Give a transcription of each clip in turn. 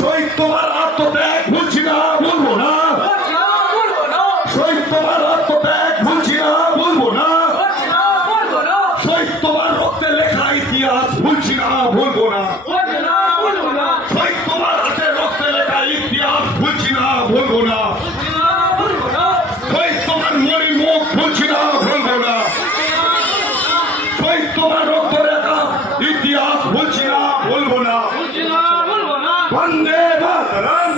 শহীদ তোমার আত্মত্যাগ ভুলছি না, বলবো না। শহীদ তোমার আত্মত্যাগ ভুলছি না, বলবো না। শহীদ তোমার রক্তে লেখা ইতিহাস ভুলছি না, বলবো না। শহীদ তোমার হাতে রক্তে লেখা ইতিহাস ভুলছি না, বলবো না। শহীদ তোমার মরির মুখ ভুলছি না, বলবো না। শহীদ তোমার রক্ত লেখা ইতিহাস ভুলছি না, বলবো না। বন্দে মাতরম,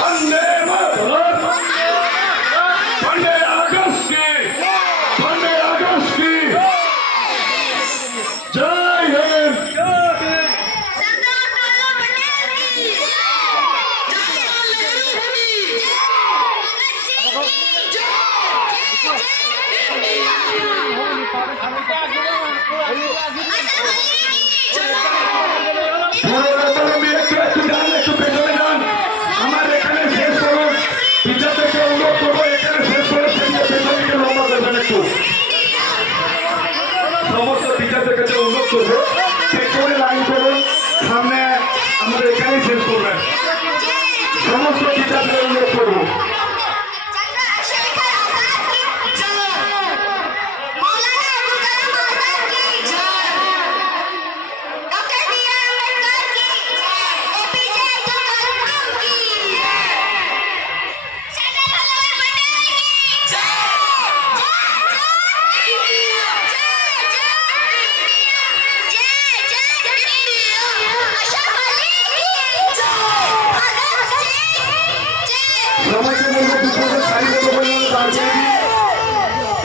বন্দে মাতরম, বন্দে আগস্ট কি, বন্দে আগস্ট কি, জয় হিন্দ। সমস্ত টিচারদের কাছে অনুরোধ করবো পেছনে লাইন করুন, সামনে আমাদের এখানেই শেষ করবেন। সমস্ত টিচারদের অনুরোধ করবো।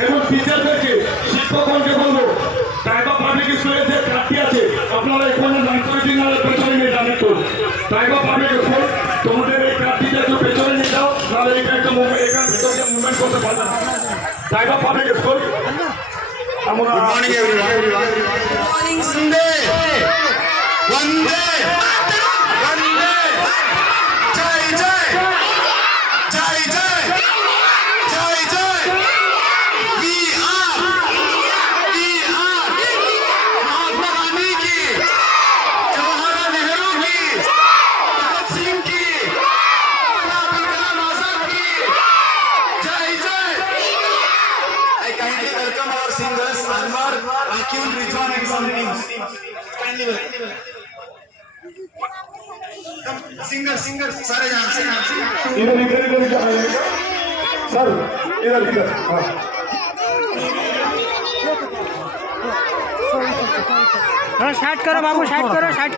এবং টিচারদেরকে শিক্ষকগণকে বলবো, টাইবা পাবলিক স্কুলে যে কাঠটি আছে আপনারা এখানে পেছনে নিয়ে যান। একটু টাইবা পাবলিক স্কুল তোমাদের এই কাঠটিটা একটু পেছনে নিয়ে যাও, নাহলে এটা একটা এখান ভেতরে মুভমেন্ট করতে পারবে না। টাইবা পাবলিক স্কুল আমরা singers Anwar, Akil, Rizwan and some teams. Kindly welcome. Singers, सारे यहाँ से इधर सर, इधर हाँ। स्टार्ट करो बाबू, स्टार्ट करो।